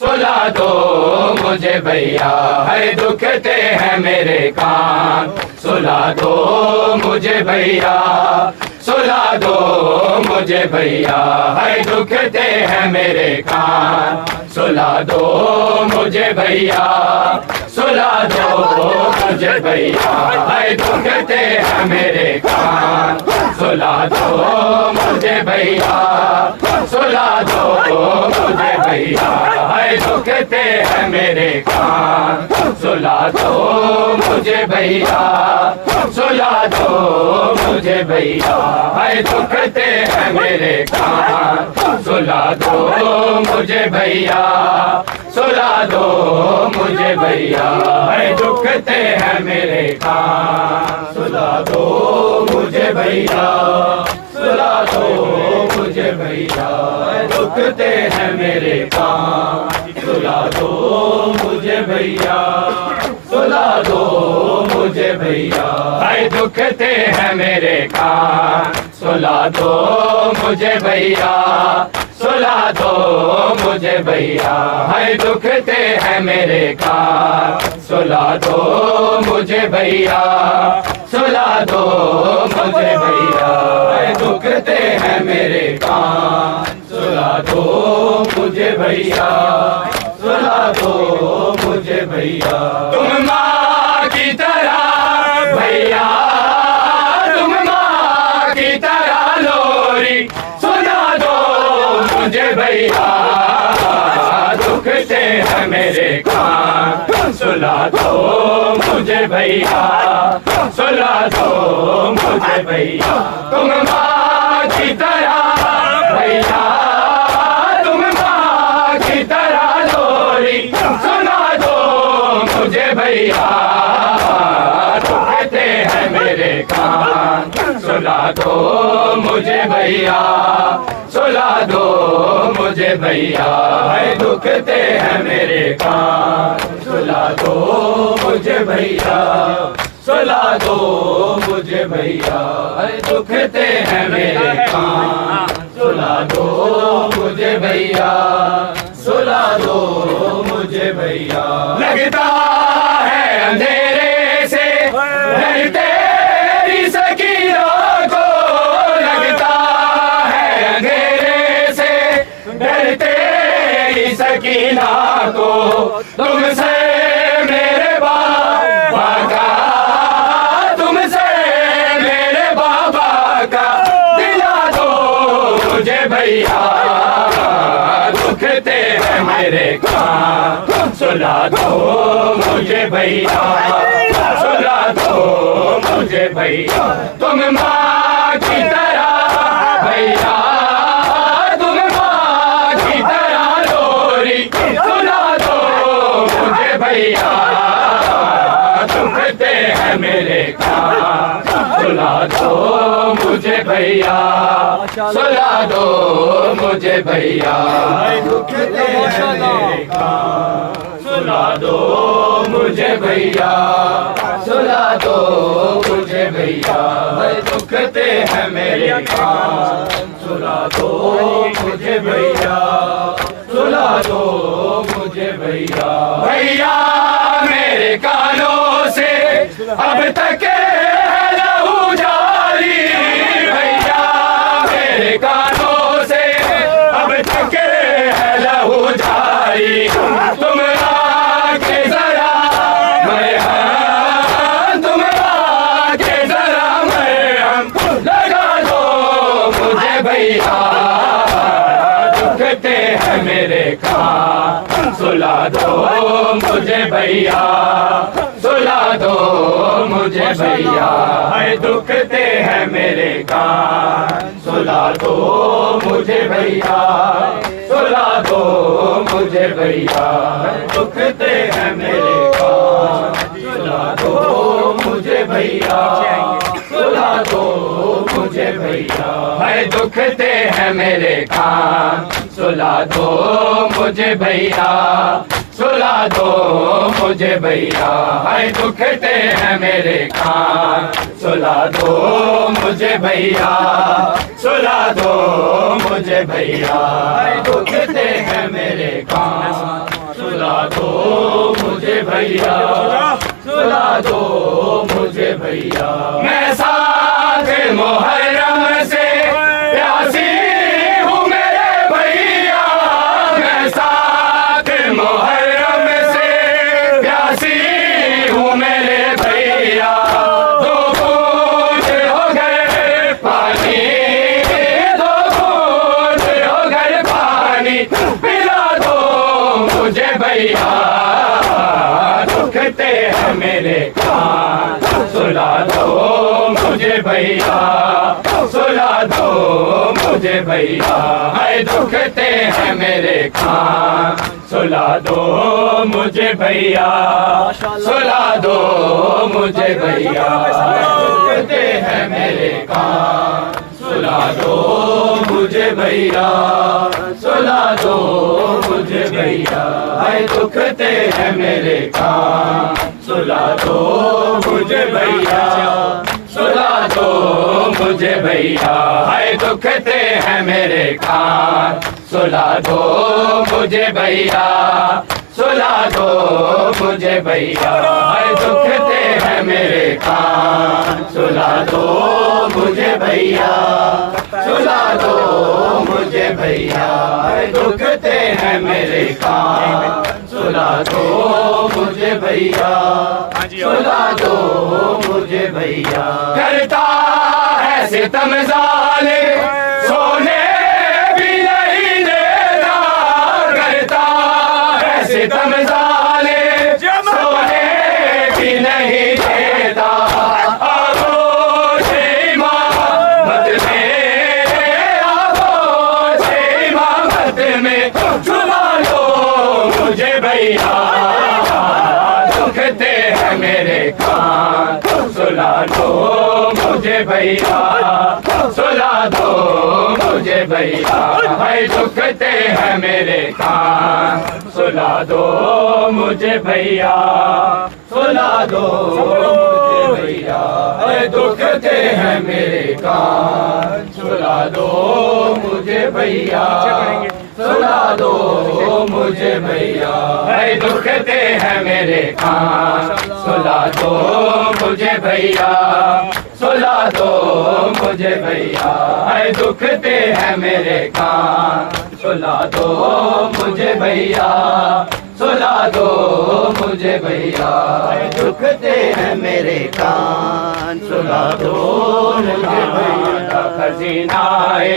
सुला दो मुझे भैया, है दुखते हैं मेरे कान। सुला दो मुझे भैया, सुला दो मुझे भैया, है दुखते हैं मेरे कान। सुला दो मुझे भैया, सुला दो मुझे भैया, है दुखते हैं मेरे कान। सुला दो मुझे भैया, सुला दो मुझे भैया, है दुखते हैं मेरे कान। सुला दो मुझे भैया, सुला दो मुझे भैया, है दुखते हैं मेरे कान। सुला दो मुझे भैया, सुला दो मुझे भैया, है दुखते हैं मेरे कान। सुला दो मुझे भैया, सुला दो मुझे भैया, है दुखते हैं मेरे कान। सुला दो मुझे भैया, सुला दो मुझे भैया, है दुखते हैं मेरे कान। सुला दो मुझे भैया, सुला दो मुझे भैया, है दुखते हैं मेरे कान। सुला दो मुझे भैया, सुला दो मुझे भैया, है दुखते हैं मेरे कान। सुला दो मुझे भैया, सुला दो मुझे भैया। तुम माँ की तरह भैया, तुम माँ की तरह लोरी सुना दो मुझे भैया, दुखते हैं मेरे कान। सुला दो मुझे भैया, सुला दो मुझे भैया। तुम माँ की तरह भैया, तुम माँ की तरह लोरी सुना दो मुझे भैया, दुखते हैं मेरे कान। सुला दो मुझे भैया, सुला दो मुझे भैया, है दुखते हैं मेरे कान। सुला दो मुझे भैया, सुला दो मुझे भैया, है दुखते हैं मेरे कान। सुला दो मुझे भैया, सुला दो मुझे भैया। लगता है अंधेरे से डर तेरी सकीनों को, लगता है अंधेरे से डर तेरी सकीना को। तुमसे मेरे बाबा का, तुमसे मेरे बाबा का दिला दो मुझे भैया, दुखते हैं मेरे कान। सुला दो मुझे भैया, सुला दो मुझे भैया। तुम माँ की तरह भैया, तुम माँ की तरह लोरी सुला दो मुझे भैया, दुखते हैं मेरे कान। सुला दो मुझे भैया, सुला दो मुझे भैया, दुखते हैं मेरे कान। सुला दो मुझे भैया, सुला दो मुझे भैया, दुखते हैं मेरे कान। सुला दो मुझे भैया, सुला दो मुझे भैया। भैया मेरे कानों से अब तक लहू जारी, भैया मेरे कानों से अब तक लहू जारी। तुम आके जरा मैं हम, तुम आके जरा मैं हम, लगा दो मुझे भैया, दुखते हैं मेरे कान। सुला दो मुझे भैया, सुला दो मुझे भैया, है दुखते हैं मेरे कान। सुला दो मुझे भैया, सुला दो मुझे भैया, है दुखते हैं मेरे कान। सुला दो मुझे भैया, सुला दो मुझे भैया, है दुखते हैं मेरे कान। सुला दो मुझे भैया, सुला दो मुझे भैया, है दुखते हैं मेरे कान। सुला दो मुझे भैया, सुला दो मुझे भैया, है दुखते हैं मेरे कान। भैया, सुला दो मुझे भैया। मैं साथ मुहर्रम से प्यासी हूँ मेरे भैया, मैं साथ मुहर्रम से प्यासी हूँ मेरे भैया। दो बूंद हो गए पानी, दो बूंद हो गए पानी, पिला दो मुझे भैया। दुखते हैं मेरे कान, सुला दो मुझे भैया, सुला दो मुझे भैया। हाय दुखते हैं मेरे कान, सुला दो मुझे भैया, सुला दो मुझे भैया। दुखते हैं मेरे कान, सुला दो मुझे भैया, सुला दो मुझे भैया। हाय दुखते हैं मेरे कान, सुला दो मुझे भैया, सुला दो मुझे भैया। हाय दुखते हैं मेरे कान, सुला दो मुझे भैया, सुला दो मुझे भैया। हाय दुखते हैं मेरे कान, सुला दो मुझे भैया, सुला दो मुझे भैया। हाय दुखते हैं मेरे कान, सुला दो मुझे भैया, सुला दो मुझे भैया। करता है सितम ज़ालिम, सोने भी नहीं देता, करता है सितम ज़ालिम, सोने भी नहीं देता। आगोश इमामत में, आगोश इमामत में छुपा लो मुझे भैया। दुखते हैं मेरे कान, सुला दो मुझे भैया, सुला दो मुझे भैया। हाय दुखते हैं मेरे कान, सुला दो मुझे भैया, सुला दो मुझे भैया। हाय दुखते हैं मेरे कान, सुला दो मुझे भैया, सुला दो मुझे भैया। हाय दुखते हैं मेरे कान, सुला दो मुझे भैया, सुला दो मुझे भैया। हाय दुखते हैं मेरे कान, सुला दो मुझे भैया, सुला दो मुझे भैया। हाय दुखते हैं मेरे कान, सुला दो मुझे भैया। खजीना है